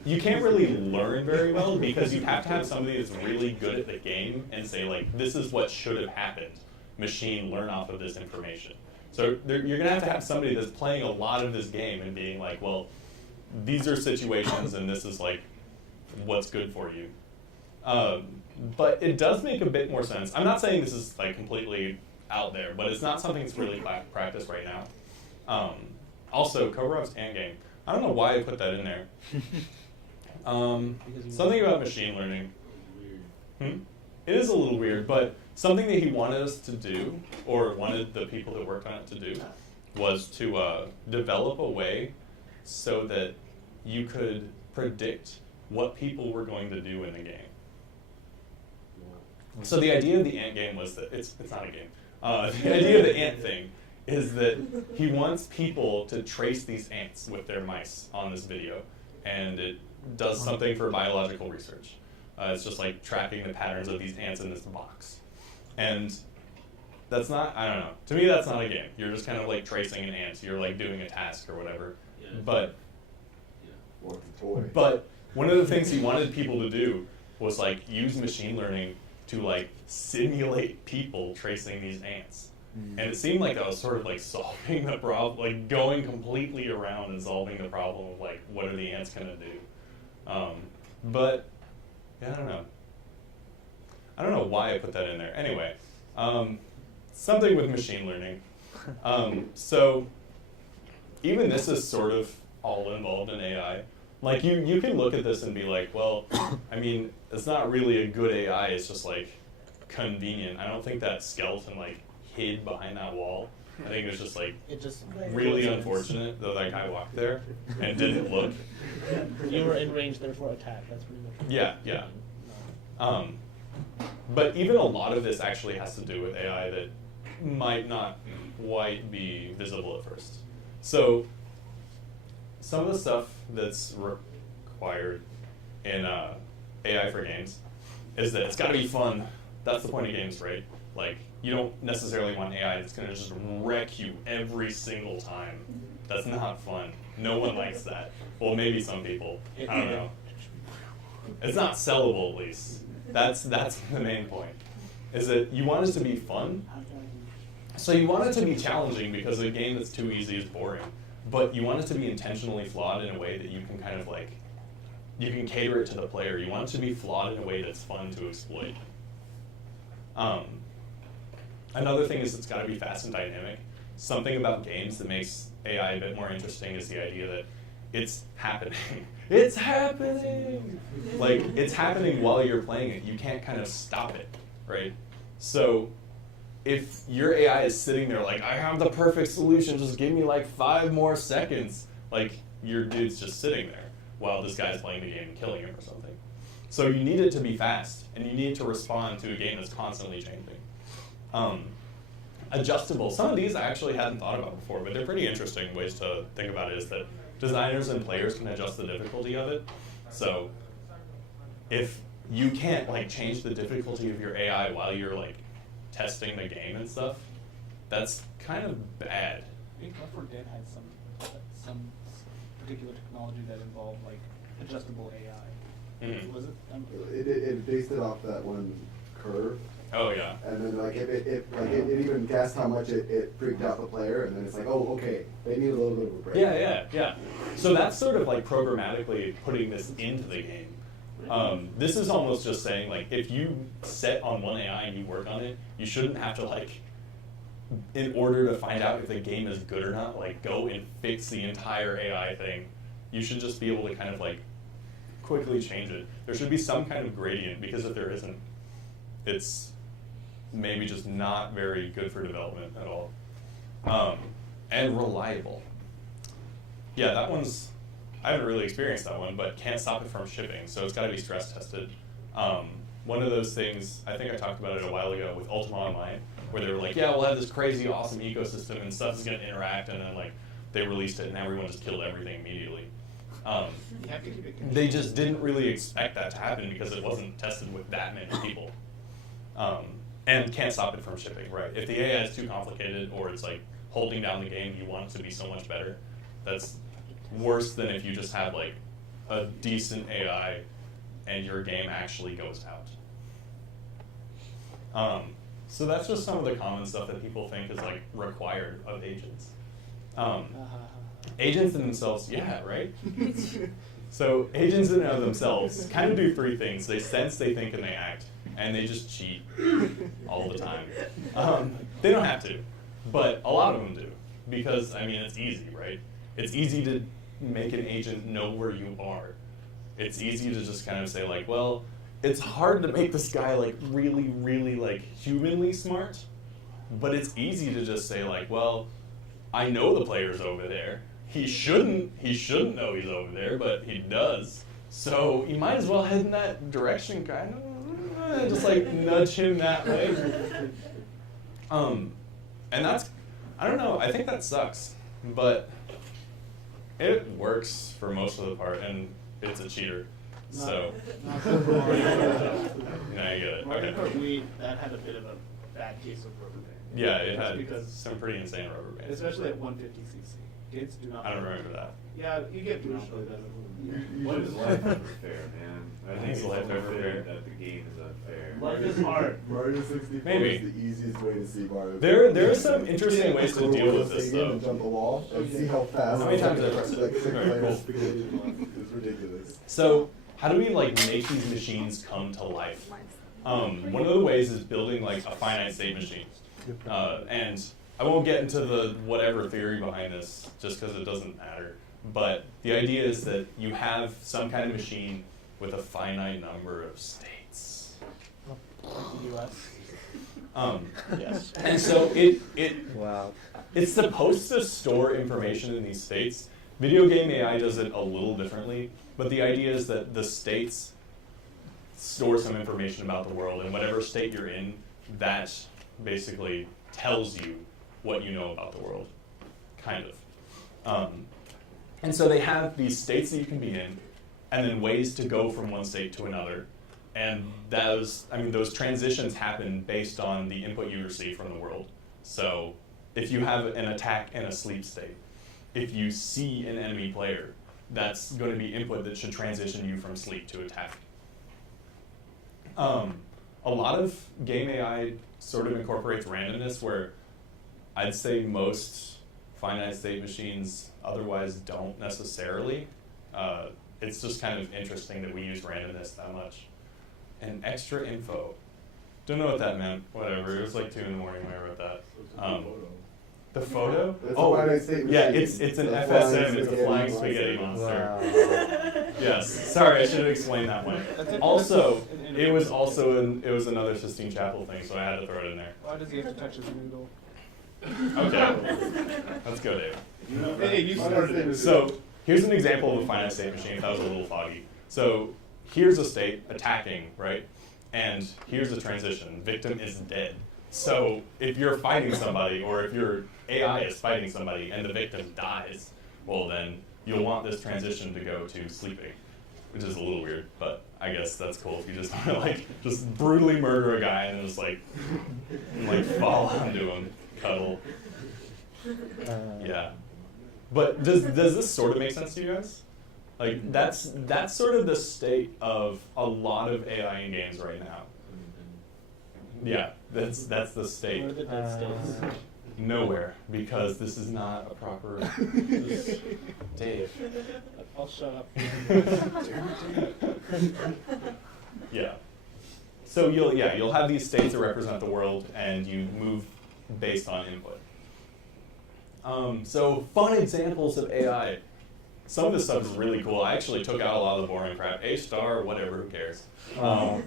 you can't really learn very well because you have to have somebody that's really good at the game and say like, this is what should have happened. Machine, learn off of this information. So you're going to have somebody that's playing a lot of this game and being like, well, these are situations and this is like what's good for you. But it does make a bit more sense. I'm not saying this is like completely out there, but it's not something that's really practiced right now. Also, Kovarov's ant game. I don't know why I put that in there. Something about machine learning. It is a little weird, but something that he wanted us to do, or wanted the people that worked on it to do, was to develop a way so that you could predict what people were going to do in the game. So the idea of the ant game was that, it's not a game. The idea of the ant thing is that he wants people to trace these ants with their mice on this video, and it does something for biological research. It's just like tracking the patterns of these ants in this box. And that's not, I don't know, to me that's not a game. You're just kind of like tracing an ant. You're like doing a task or whatever. But one of the things he wanted people to do was like use machine learning to like simulate people tracing these ants. And it seemed like I was sort of like solving the problem, like going completely around and solving the problem of like, what are the ants gonna do? But, yeah, I don't know. I don't know why I put that in there. Anyway, something with machine learning. So even this is sort of all involved in AI. Like you can look at this and be like, well, I mean, it's not really a good AI. It's just like convenient. I don't think that skeleton like hid behind that wall. I think it was just like really unfortunate that that guy walked there and didn't look. You were in range, therefore attack. That's pretty much. Yeah, yeah. But even a lot of this actually has to do with AI that might not quite be visible at first. So some of the stuff that's required in AI for games is that it's got to be fun. That's the point of games, right? Like, you don't necessarily want AI that's going to just wreck you every single time. That's not fun. No one likes that. Well, maybe some people. I don't know. It's not sellable, at least. That's the main point. Is that you want it to be fun. So you want it to be challenging because a game that's too easy is boring. But you want it to be intentionally flawed in a way that you can kind of like, you can cater it to the player. You want it to be flawed in a way that's fun to exploit. Another thing is it's got to be fast and dynamic. Something about games that makes AI a bit more interesting is the idea that it's happening. It's happening! Like, it's happening while you're playing it. You can't kind of stop it, right? So if your AI is sitting there like, I have the perfect solution, just give me like 5 more seconds, like your dude's just sitting there while this guy's playing the game and killing him or something. So you need it to be fast, and you need to respond to a game that's constantly changing. Adjustable. Some of these I actually hadn't thought about before, but they're pretty interesting ways to think about it, is that designers and players can adjust the difficulty of it. So if you can't like change the difficulty of your AI while you're like testing the game and stuff, that's kind of bad. I think Left 4 Dead had some particular technology that involved like adjustable AI. Mm. Was it? It based it off that one curve. Oh yeah. And then like it even guessed how much it freaked out the player, and then it's like, oh, okay, they need a little bit of a break. Yeah. So that's sort of like programmatically putting this into the game. This is almost just saying like, if you set on one AI and you work on it, you shouldn't have to like, in order to find out if the game is good or not, like go and fix the entire AI thing. You should just be able to kind of like quickly change it. There should be some kind of gradient, because if there isn't, it's maybe just not very good for development at all. And reliable. Yeah, that one's, I haven't really experienced that one, but can't stop it from shipping, so it's got to be stress tested. One of those things, I think I talked about it a while ago with Ultima Online, where they were like, yeah, we'll have this crazy awesome ecosystem and stuff is going to interact, and then like they released it and everyone just killed everything immediately. They just didn't really expect that to happen because it wasn't tested with that many people. And can't stop it from shipping, right? If the AI is too complicated or it's like holding down the game, you want it to be so much better. That's worse than if you just have like a decent AI and your game actually goes out. So that's just some of the common stuff that people think is like required of agents. Agents in themselves, yeah, right? So agents in and of themselves kind of do 3 things. They sense, they think, and they act. And they just cheat all the time. They don't have to, but a lot of them do. Because, I mean, it's easy, right? It's easy to make an agent know where you are. It's easy to just kind of say, like, well, it's hard to make this guy, like, really, really, like, humanly smart. But it's easy to just say, like, well, I know the player's over there. He shouldn't know he's over there, but he does. So you might as well head in that direction, kind of. Just like nudge him that way. And that's, I don't know, I think that sucks, but it works for most of the part, and it's a cheater. So, no, you get it. Mario Kart Wii, that had a bit of a bad case of rubber band. Yeah, it had some pretty insane rubber bands. Especially at 150cc. Kids do not. I don't remember that. Yeah, you get pushed by that. What is life ever fair, man? I think it's life ever fair that the game is unfair. Life is hard. Mario 64 Maybe. is the easiest way to see Mario. There are some interesting ways to deal with this, though. And jump a wall and see how fast. How many times did I press it? Like 6 Alright, players cool. spaghetti. It's ridiculous. So, how do we like make these machines come to life? One of the ways is building like a finite state machine. And I won't get into the whatever theory behind this just because it doesn't matter. But the idea is that you have some kind of machine with a finite number of states. The US. Yes. And so it's supposed to store information in these states. Video game AI does it a little differently, but the idea is that the states store some information about the world, and whatever state you're in, that basically tells you what you know about the world, kind of. And so they have these states that you can be in, and then ways to go from one state to another. And those transitions happen based on the input you receive from the world. So if you have an attack and a sleep state, if you see an enemy player, that's going to be input that should transition you from sleep to attack. A lot of game AI sort of incorporates randomness, where I'd say most finite state machines otherwise don't necessarily. It's just kind of interesting that we use randomness that much. And extra info. Don't know what that meant. Whatever. It was like 2 in the morning when I wrote that. The photo? It's a finite state yeah, machine. it's an A FSM. flying It's a spaghetti flying monster. spaghetti monster. Wow. Yes. Sorry, I should have explained that one. Also, it was another Sistine Chapel thing, so I had to throw it in there. Why does he have to touch his noodle? Okay. Let's go, Dave. Hey, you started it. So here's an example of a finite state machine. That was a little foggy. So here's a state attacking, right? And here's a transition. Victim is dead. So if you're fighting somebody, or if your AI is fighting somebody and the victim dies, well then you'll want this transition to go to sleeping, which is a little weird, but I guess that's cool if you just want to like just brutally murder a guy and just like fall onto him, cuddle. Yeah. But does this sort of make sense to you guys? Like that's sort of the state of a lot of AI in games right now. Yeah, that's the state. Where are the dead states? Nowhere, because this is not a proper Dave. I'll shut up. Yeah. So you'll have these states that represent the world, and you move based on input. So fun examples of AI. Some of this stuff is really cool. I actually took out a lot of the boring crap. A star, whatever, who cares? Well,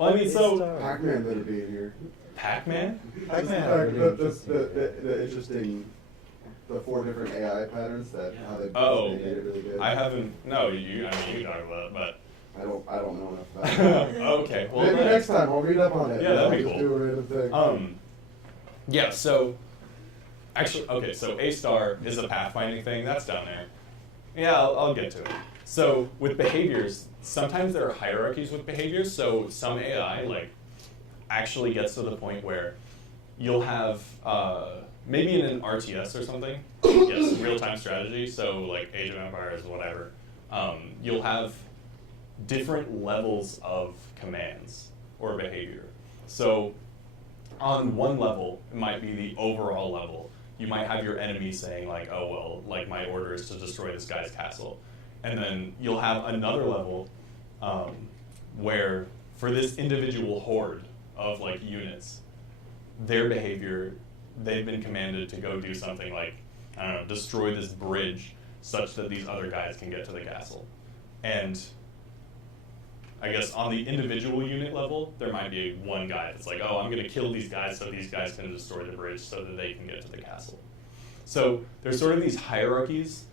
I mean, so Pac-Man better be in here. Pac-Man? The interesting, the 4 different AI patterns that how they made it really good. I haven't. No, you can talk about it, but I don't know enough about it. okay, well maybe next time I'll read up on it. Yeah, that'd be I'll cool. just do a random thing. Yeah. So actually, okay. So A star is a pathfinding thing. That's down there. Yeah, I'll get to it. So with behaviors, sometimes there are hierarchies with behaviors. So some AI like actually gets to the point where you'll have maybe in an RTS or something. Yes, real-time strategy. So like Age of Empires, whatever. You'll have different levels of commands or behavior. So on one level, it might be the overall level. You might have your enemy saying like, oh, well, like my order is to destroy this guy's castle. And then you'll have another level where for this individual horde of like units, their behavior, they've been commanded to go do something like, I don't know, destroy this bridge such that these other guys can get to the castle. And I guess on the individual unit level, there might be one guy that's like, oh, I'm going to kill these guys so these guys can destroy the bridge so that they can get to the castle. So there's sort of these hierarchies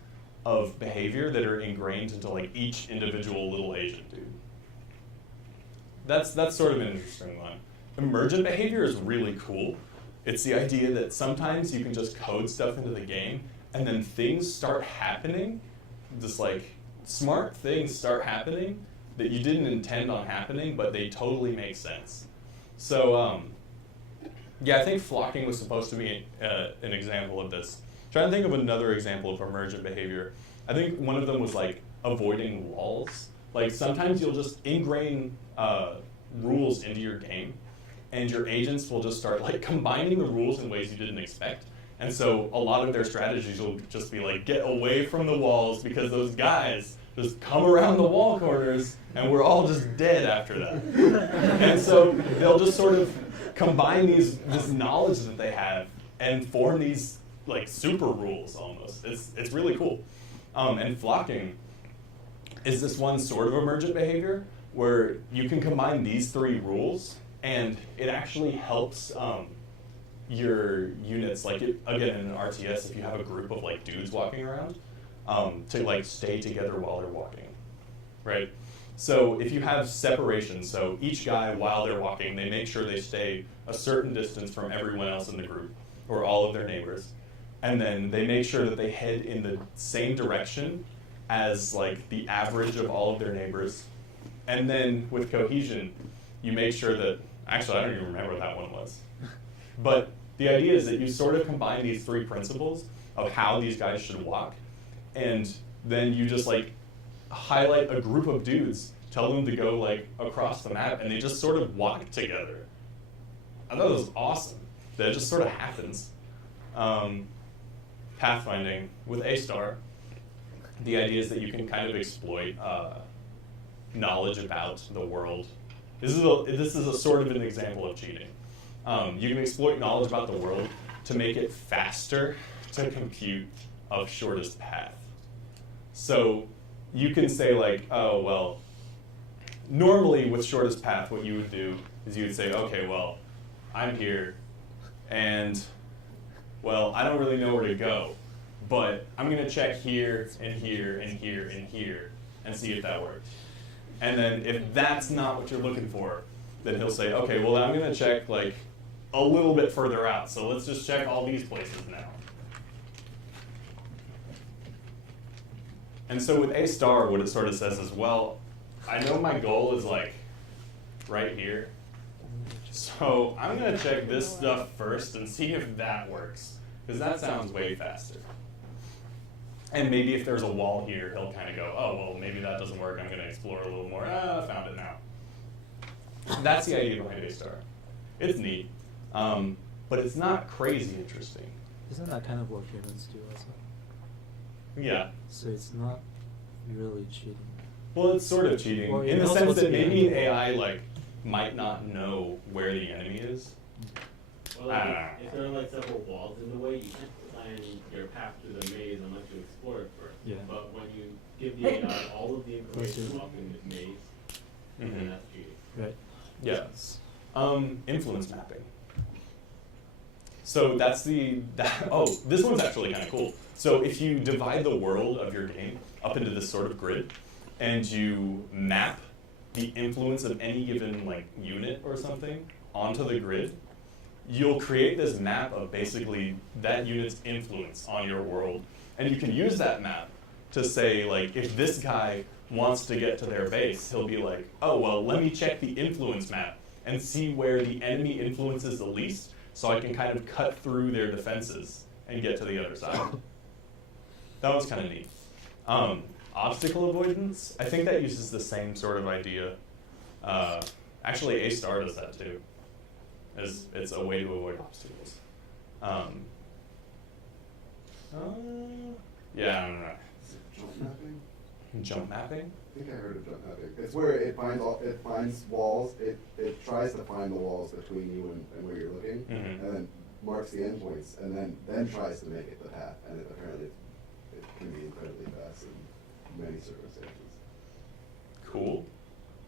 of behavior that are ingrained into like each individual little agent, dude. That's sort of an interesting one. Emergent behavior is really cool. It's the idea that sometimes you can just code stuff into the game and then things start happening, just like smart things start happening that you didn't intend on happening, but they totally make sense. So, yeah, I think flocking was supposed to be an example of this. Trying to think of another example of emergent behavior. I think one of them was like avoiding walls. Like sometimes you'll just ingrain rules into your game, and your agents will just start like combining the rules in ways you didn't expect, And so a lot of their strategies will just be like, get away from the walls because those guys just come around the wall corners and we're all just dead after that. And so they'll just sort of combine this knowledge that they have and form these like super rules almost. It's really cool. And flocking is this one sort of emergent behavior where you can combine these 3 rules and it actually helps your units, like again in an RTS, if you have a group of like dudes walking around, to like stay together while they're walking, right? So if you have separation, so each guy while they're walking, they make sure they stay a certain distance from everyone else in the group or all of their neighbors, and then they make sure that they head in the same direction as like the average of all of their neighbors. And then with cohesion, you make sure that, actually I don't even remember what that one was. But the idea is that you sort of combine these 3 principles of how these guys should walk, and then you just like highlight a group of dudes, tell them to go like across the map, and they just sort of walk together. I thought it was awesome that it just sort of happens. Pathfinding with A-Star, the idea is that you can kind of exploit knowledge about the world. This is a sort of an example of cheating. You can exploit knowledge about the world to make it faster to compute of shortest path. So you can say like, oh, well, normally with shortest path, what you would do is you would say, okay, well, I'm here, and, well, I don't really know where to go, but I'm going to check here and here and here and here and see if that works. And then if that's not what you're looking for, then he'll say, okay, well, I'm going to check like a little bit further out, so let's just check all these places now. And so with A-Star, what it sort of says is, well, I know my goal is like right here, so I'm going to check this stuff first and see if that works, because that sounds way faster. And maybe if there's a wall here, he'll kind of go, oh, well, maybe that doesn't work. I'm going to explore a little more. Found it now. That's the idea behind A-Star. It's neat, but it's not crazy interesting. Isn't that kind of what humans do also? Yeah. So it's not really cheating. Well, it's sort of cheating Well, in the you're sense not that supposed to maybe be- an AI like might not know where the enemy is. Well, I don't like, know. if there are like several walls in the way, you can't plan your path through the maze unless you explore it first. Yeah. But when you give the AI all of the information about the maze, then that's cheating. Right. Yeah. Influence mapping. So that's oh, this one's actually kind of cool. So if you divide the world of your game up into this sort of grid, and you map the influence of any given like unit or something onto the grid, you'll create this map of basically that unit's influence on your world. And you can use that map to say, like, if this guy wants to get to their base, he'll be like, oh, well, let me check the influence map and see where the enemy influence is the least, so I can kind of cut through their defenses and get to the other side. That was kind of neat. Obstacle avoidance, I think that uses the same sort of idea. Actually, A-Star does that too. It's a way to avoid obstacles. Yeah, I don't know. Jump mapping? Jump mapping? I think I heard of jump mapping. It's where it finds walls. It tries to find the walls between you and where you're looking, Mhm. and then marks the endpoints, and then tries to make it the path. And apparently, it can be incredibly fast in many circumstances. Cool.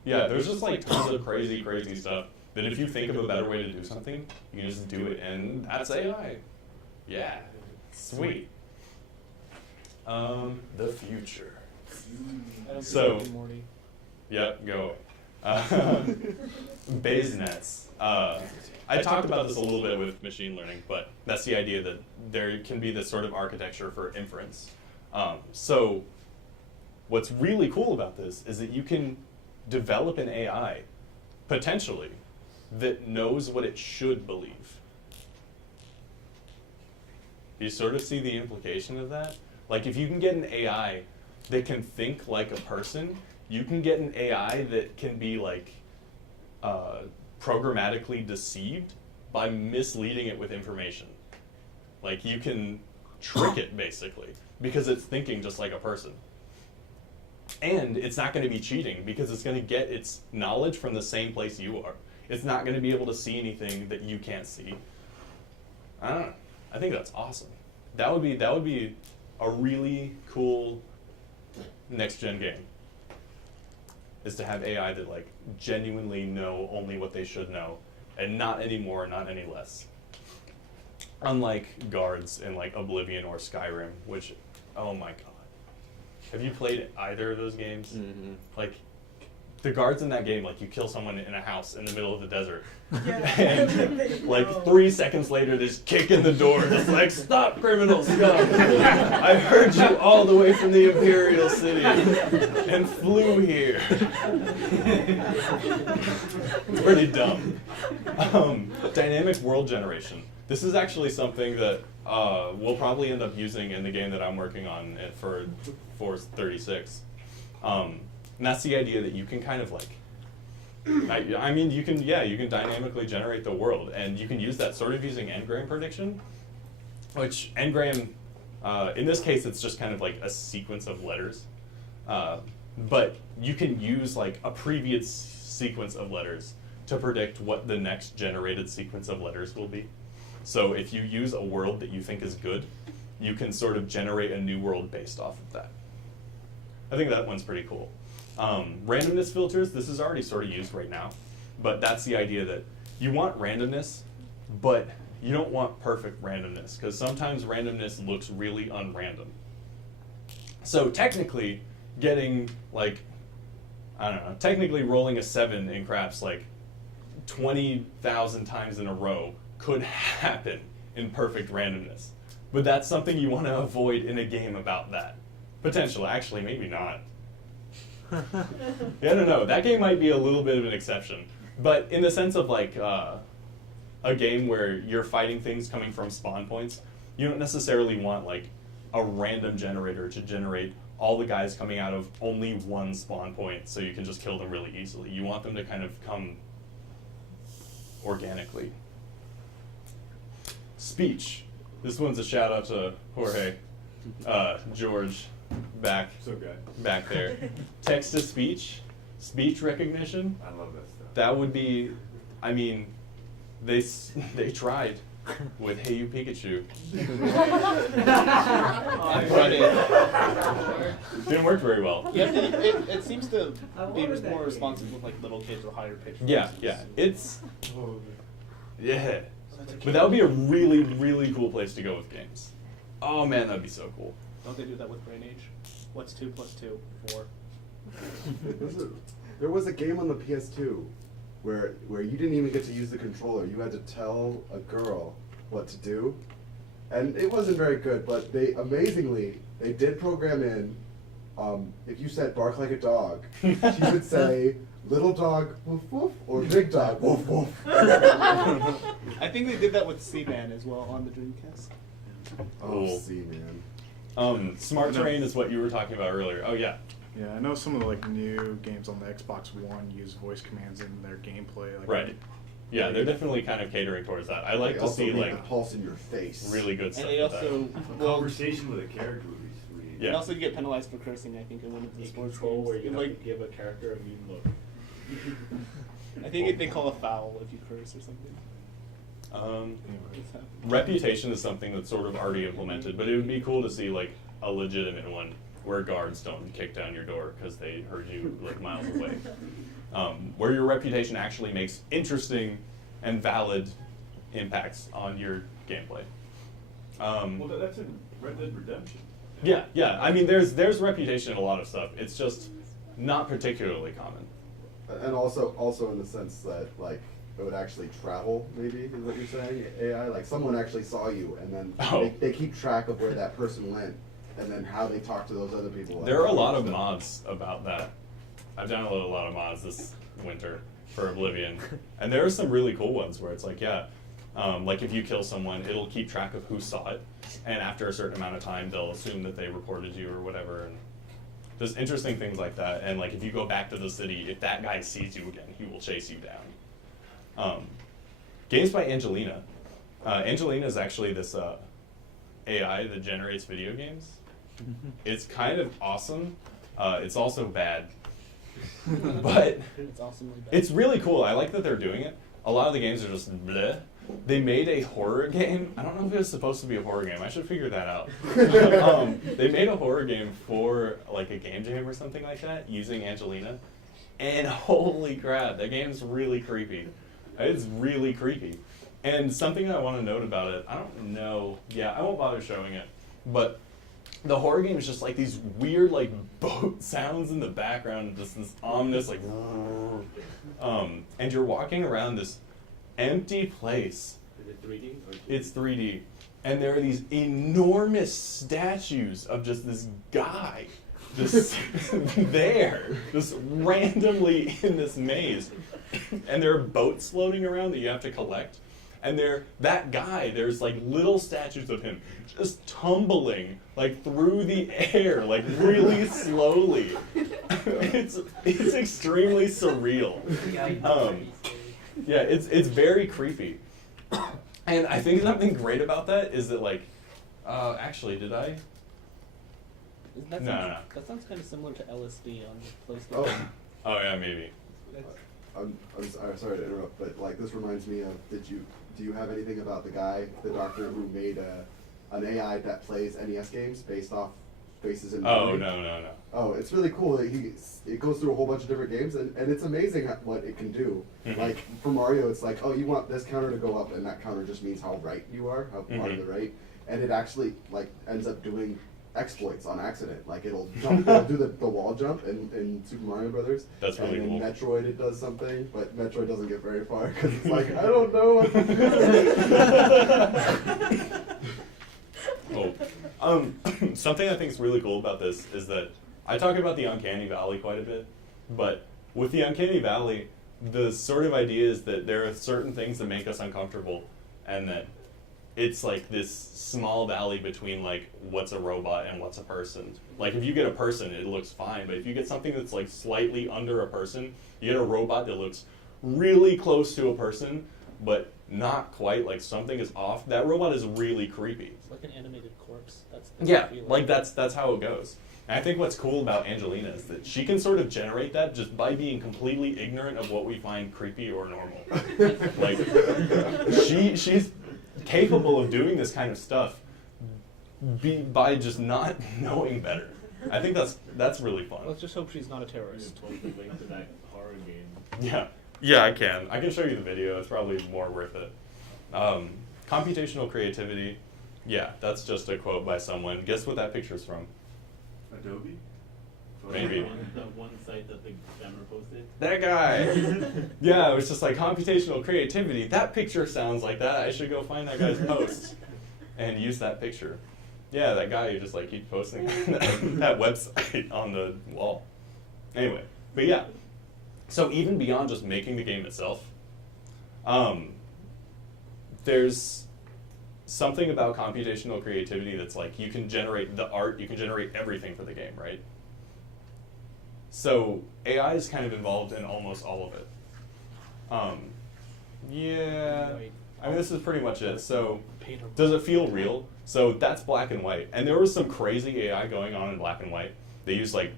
Yeah, there's just like tons of crazy, crazy stuff that if you think of a better way to do something, you can just do it, and that's AI. Yeah, sweet. The future. So, yep, go away. Bayes nets. I talked about this a little bit with machine learning, but that's the idea that there can be this sort of architecture for inference. So, what's really cool about this is that you can develop an AI, potentially, that knows what it should believe. You sort of see the implication of that? Like, if you can get an AI that can think like a person, you can get an AI that can be like programmatically deceived by misleading it with information. Like, you can trick it, basically, because it's thinking just like a person. And it's not going to be cheating, because it's going to get its knowledge from the same place you are. It's not going to be able to see anything that you can't see. I don't know. I think that's awesome. That would be a really cool next-gen game, is to have AI that like genuinely know only what they should know, and not any more, not any less. Unlike guards in like Oblivion or Skyrim, which, oh my god. Have you played either of those games? Mm-hmm. Like, the guards in that game, like, you kill someone in a house in the middle of the desert. Yeah. And, like, 3 seconds later, they just kick in the door, just like, stop, criminal scum! I heard you all the way from the Imperial City and flew here. It's pretty dumb. Dynamic world generation. This is actually something that we'll probably end up using in the game that I'm working on for 36. And that's the idea that you can kind of like, I mean, you can dynamically generate the world, and you can use that sort of using n-gram prediction, which n-gram, in this case, it's just kind of like a sequence of letters. But you can use like a previous sequence of letters to predict what the next generated sequence of letters will be. So if you use a world that you think is good, you can sort of generate a new world based off of that. I think that one's pretty cool. Randomness filters, this is already sort of used right now, but that's the idea that you want randomness, but you don't want perfect randomness, because sometimes randomness looks really unrandom. So technically, getting like, I don't know, technically rolling a 7 in craps like 20,000 times in a row could happen in perfect randomness. But that's something you want to avoid in a game about that. Potentially, actually, maybe not. Yeah, I don't know. That game might be a little bit of an exception. But in the sense of like a game where you're fighting things coming from spawn points, you don't necessarily want like a random generator to generate all the guys coming out of only one spawn point so you can just kill them really easily. You want them to kind of come organically. Speech. This one's a shout out to Jorge, George, back there. Text to speech, speech recognition. I love that stuff. That would be, I mean, they tried with Hey You Pikachu. But it didn't work very well. Yeah, it seems to be more responsive with like little kids or higher pitched. Yeah, it's yeah. But that would be a really, really cool place to go with games. Oh man, that'd be so cool. Don't they do that with Brain Age? What's 2 + 2? 4. There was a game on the PS2 where you didn't even get to use the controller. You had to tell a girl what to do, and it wasn't very good. But they did program in. If you said "bark like a dog," she would say "little dog woof woof" or "big dog woof woof." I think they did that with Seaman as well on the Dreamcast. Oh, Seaman. Smart Terrain is what you were talking about earlier. Oh yeah. Yeah, I know some of the like new games on the Xbox One use voice commands in their gameplay. Like, Right. Yeah, they're definitely kind of catering towards that. I like They to also see make like the pulse in your face. really good stuff. And they with also A conversation with a character would be sweet. Yeah. And also you get penalized for cursing. I think in one of the sports games. where you have like to give a character a mean look. I think they call a foul if you curse or something. Reputation is something that's sort of already implemented, but it would be cool to see like a legitimate one where guards don't kick down your door because they heard you like miles away. Where your reputation actually makes interesting and valid impacts on your gameplay. Well, that's in Red Dead Redemption. Yeah. I mean, there's reputation in a lot of stuff. It's just not particularly common. And also in the sense that like it would actually travel, maybe is what you're saying. AI, like someone actually saw you, and then they keep track of where that person went, and then how they talk to those other people. There are a lot of mods about that. I've downloaded a lot of mods this winter for Oblivion, and there are some really cool ones where it's like, like if you kill someone, it'll keep track of who saw it, and after a certain amount of time, they'll assume that they reported you or whatever. And there's interesting things like that. And like if you go back to the city, if that guy sees you again, he will chase you down. Games by Angelina. Angelina is actually this AI that generates video games. It's kind of awesome. It's also bad. But It's awesomely bad. it's really cool. I like that they're doing it. A lot of the games are just bleh. They made a horror game. I don't know if it was supposed to be a horror game. I should figure that out. They made a horror game for like a game jam or something like that using Angelina. And holy crap, that game's really creepy. It's really creepy. And something I want to note about it, I don't know. Yeah, I won't bother showing it. But the horror game is just like these weird like boat sounds in the background, just this ominous like and you're walking around this empty place. Is it 3D? Or It's 3D. And there are these enormous statues of just this guy just there, just randomly in this maze. And there are boats floating around that you have to collect. And that guy, there's like little statues of him just tumbling like through the air, like really slowly. It's extremely surreal. Yeah, it's very creepy. And I think something great about that is that like, actually, did I? That No, sounds, no. That sounds kind of similar to LSD on the PlayStation. Oh yeah, maybe. I'm sorry to interrupt, but like this reminds me of, do you have anything about the doctor who made an AI that plays NES games based off faces in Oh, memory? no. Oh, it's really cool. It goes through a whole bunch of different games, and it's amazing what it can do. Mhm. Like for Mario, it's like, oh, you want this counter to go up, and that counter just means how right you are, how far to the right, and it actually like ends up doing exploits on accident. Like it'll do the wall jump in Super Mario Brothers. That's really and in cool. Metroid it does something, but Metroid doesn't get very far because it's like, I don't know. Oh, something I think is really cool about this is that I talk about the Uncanny Valley quite a bit, but with the Uncanny Valley, the sort of idea is that there are certain things that make us uncomfortable, and that it's like this small valley between like what's a robot and what's a person. Like if you get a person, it looks fine, but if you get something that's like slightly under a person, you get a robot that looks really close to a person, but not quite, like something is off. That robot is really creepy. It's like an animated corpse. That's Yeah, like that's how it goes. And I think what's cool about Angelina is that she can sort of generate that just by being completely ignorant of what we find creepy or normal. Like she's capable of doing this kind of stuff by just not knowing better. I think that's really fun. Let's just hope she's not a terrorist. Totally link to that horror game. Yeah, I can. I can show you the video. It's probably more worth it. Computational creativity. Yeah, that's just a quote by someone. Guess what that picture's from? Adobe? Maybe. That one site that the camera posted? That guy. Yeah, it was just like computational creativity. That picture sounds like that. I should go find that guy's post and use that picture. Yeah, that guy who just like keeps posting that website on the wall. Anyway, but yeah. So even beyond just making the game itself, there's something about computational creativity that's like you can generate the art, you can generate everything for the game, right? So AI is kind of involved in almost all of it. Yeah, I mean this is pretty much it. So does it feel real? So that's black and white. And there was some crazy AI going on in black and white. They used like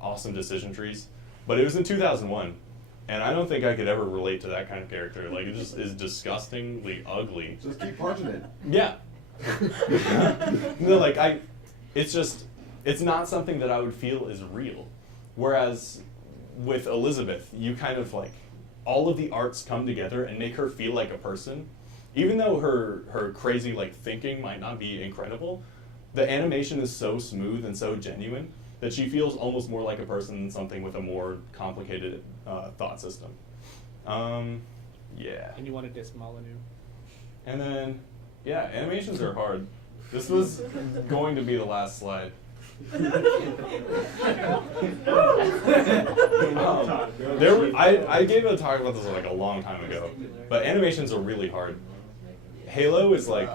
awesome decision trees. But it was in 2001. And I don't think I could ever relate to that kind of character. Like, it just is disgustingly ugly. Just keep punching it. Yeah. No, like, it's not something that I would feel is real. Whereas with Elizabeth, you kind of like, all of the arts come together and make her feel like a person. Even though her crazy, like, thinking might not be incredible, the animation is so smooth and so genuine that she feels almost more like a person than something with a more complicated thought system. Yeah. And you want to diss Molyneux. And then, yeah, animations are hard. This was going to be the last slide. I gave a talk about this like a long time ago, but animations are really hard. Halo is like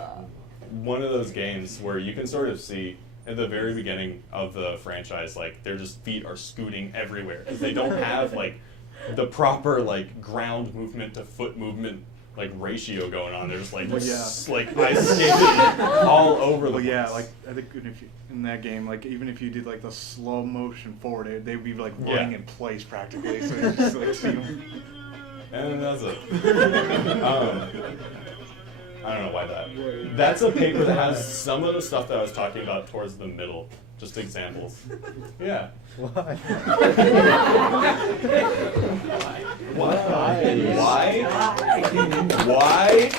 one of those games where you can sort of see at the very beginning of the franchise, like their just feet are scooting everywhere because they don't have like the proper like ground movement to foot movement like ratio going on. There's like Well, yeah. like ice skating all over the Well, yeah, place. like I think if you, in that game, like even if you did like the slow motion forward, they'd be like Yeah. running in place practically. So it's just like see 'em. And that's it. I don't know why that. That's a paper that has some of the stuff that I was talking about towards the middle. Just examples. Yeah. Why? Why? Why? Why?